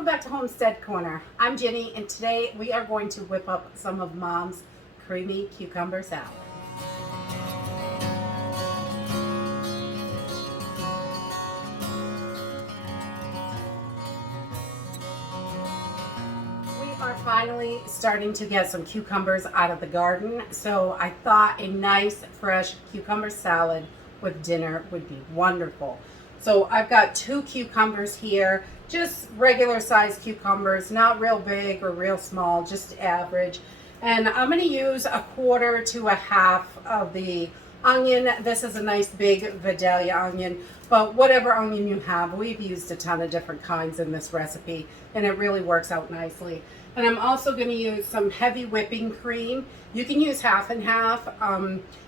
Welcome back to Homestead Corner. I'm Jenny, and today we are going to whip up some of Mom's creamy cucumber salad. We are finally starting to get some cucumbers out of the garden, so I thought a nice fresh cucumber salad with dinner would be wonderful. So I've got 2 cucumbers here, just regular sized cucumbers, not real big or real small, just average. And I'm going to use 1/4 to 1/2 of the onion. This is a nice big Vidalia onion, but whatever onion you have, we've used a ton of different kinds in this recipe, and it really works out nicely. And I'm also going to use some heavy whipping cream. You can use half and half.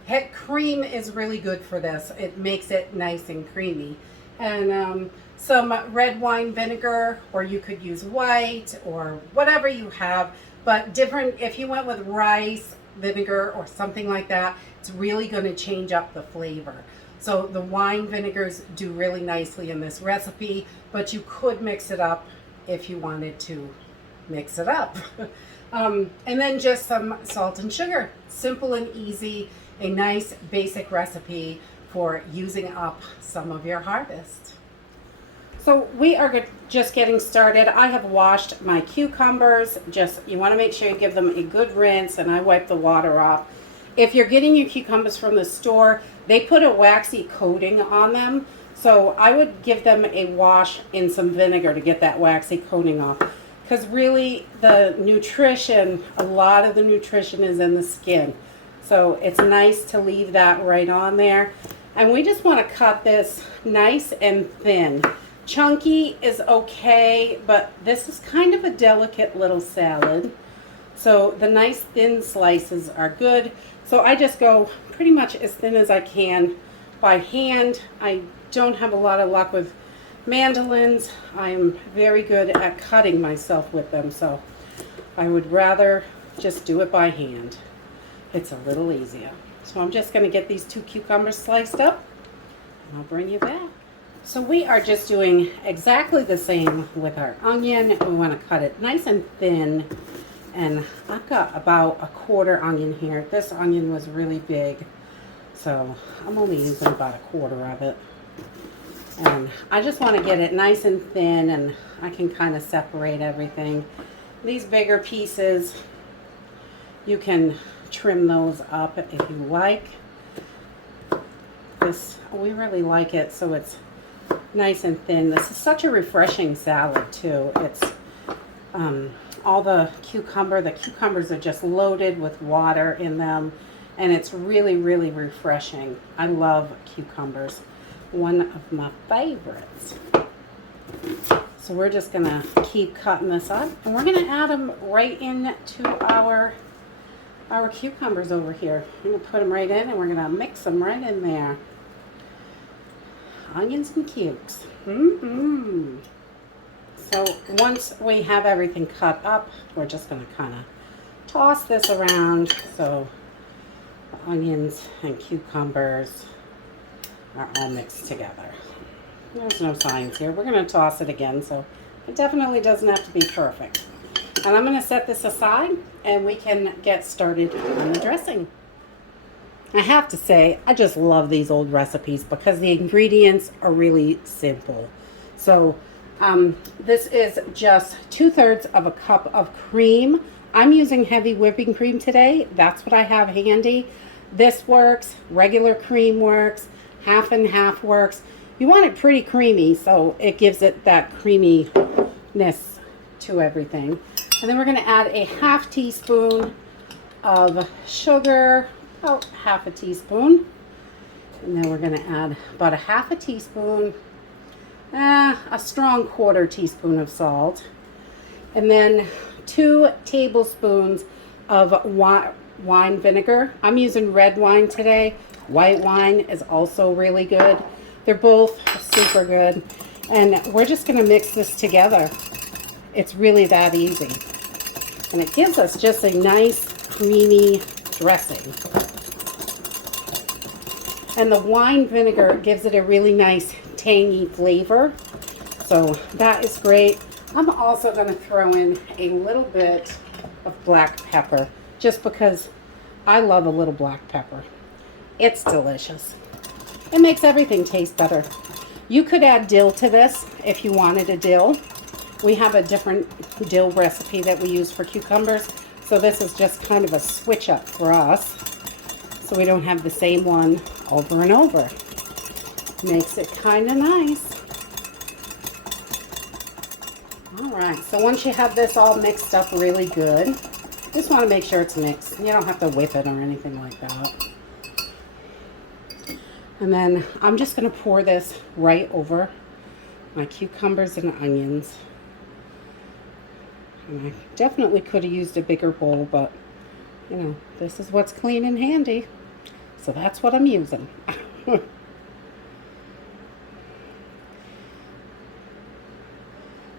Het cream is really good for this. It makes it nice and creamy. And some red wine vinegar, or you could use white or whatever you have, but different. If you went with rice vinegar or something like that, it's really going to change up the flavor. So the wine vinegars do really nicely in this recipe, but you could mix it up if you wanted to mix it up. And then just some salt and sugar. Simple and easy, a nice basic recipe for using up some of your harvest. So we are just getting started. I have washed my cucumbers. You want to make sure you give them a good rinse, and I wipe the water off. If you're getting your cucumbers from the store, they put a waxy coating on them. So I would give them a wash in some vinegar to get that waxy coating off. Because really the nutrition, a lot of the nutrition is in the skin. So it's nice to leave that right on there. And we just want to cut this nice and thin. Chunky is okay, but this is kind of a delicate little salad. So the nice thin slices are good. So I just go pretty much as thin as I can by hand. I don't have a lot of luck with mandolins. I'm very good at cutting myself with them, so I would rather just do it by hand. It's a little easier. So I'm just going to get these 2 cucumbers sliced up, and I'll bring you back. So we are just doing exactly the same with our onion. We want to cut it nice and thin, and I've got about 1/4 onion here. This onion was really big, so I'm only using about 1/4 of it. And I just want to get it nice and thin, and I can kind of separate everything. These bigger pieces, you can trim those up if you like. We really like it, so it's nice and thin. This is such a refreshing salad too. It's all the cucumbers are just loaded with water in them, and it's really, really refreshing. I love cucumbers. One of my favorites. So we're just gonna keep cutting this up, and we're gonna add them right into our cucumbers over here. We're gonna put them right in, and we're gonna mix them right in there. Onions and cukes. So once we have everything cut up, we're just gonna kind of toss this around so the onions and cucumbers are all mixed together. There's no science here. We're going to toss it again, so it definitely doesn't have to be perfect. And I'm going to set this aside, and we can get started on the dressing. I have to say, I just love these old recipes because the ingredients are really simple. So this is just 2/3 of a cup of cream. I'm using heavy whipping cream today. That's what I have handy. This works. Regular cream works. Half and half works. You want it pretty creamy, so it gives it that creaminess to everything. And then we're going to add a 1/2 teaspoon of sugar, about 1/2 teaspoon. And then we're going to add about 1/2 teaspoon, a strong 1/4 teaspoon of salt. And then 2 tablespoons of wine vinegar. I'm using red wine today. White wine is also really good. They're both super good. And we're just going to mix this together. It's really that easy. And it gives us just a nice creamy dressing. And the wine vinegar gives it a really nice tangy flavor. So that is great. I'm also going to throw in a little bit of black pepper just because I love a little black pepper. It's delicious. It makes everything taste better. You could add dill to this if you wanted a dill. We have a different dill recipe that we use for cucumbers. So this is just kind of a switch up for us. So we don't have the same one over and over. Makes it kind of nice. All right, so once you have this all mixed up really good, just want to make sure it's mixed. You don't have to whip it or anything like that. And then I'm just going to pour this right over my cucumbers and onions. And I definitely could have used a bigger bowl, but you know, this is what's clean and handy. So that's what I'm using.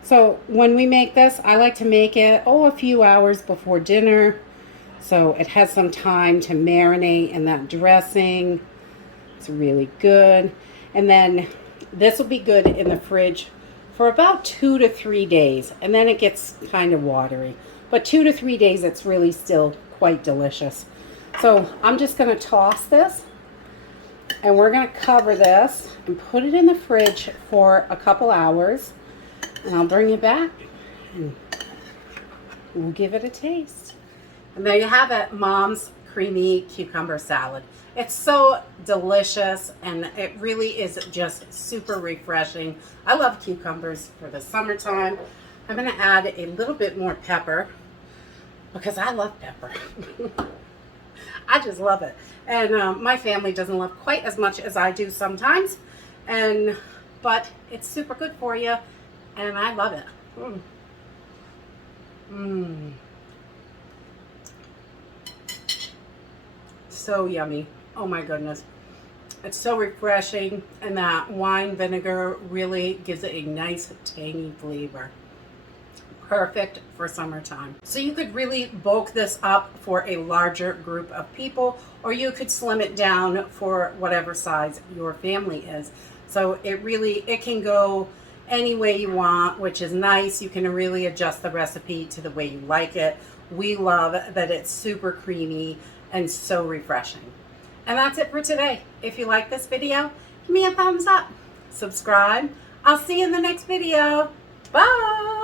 So when we make this, I like to make it, a few hours before dinner. So it has some time to marinate in that dressing. It's really good. And then this will be good in the fridge for about 2 to 3 days. And then it gets kind of watery. But 2 to 3 days, it's really still quite delicious. So I'm just going to toss this. And we're going to cover this and put it in the fridge for a couple hours. And I'll bring it back and we'll give it a taste. And there you have it, Mom's creamy cucumber salad. It's so delicious and it really is just super refreshing. I love cucumbers for the summertime. I'm going to add a little bit more pepper because I love pepper. I just love it. And my family doesn't love quite as much as I do sometimes. But it's super good for you. And I love it. So yummy. Oh my goodness. It's so refreshing, and that wine vinegar really gives it a nice tangy flavor. Perfect for summertime. So you could really bulk this up for a larger group of people, or you could slim it down for whatever size your family is. So it can go any way you want, which is nice. You can really adjust the recipe to the way you like it. We love that it's super creamy and so refreshing. And that's it for today. If you like this video, give me a thumbs up. Subscribe. I'll see you in the next video. Bye.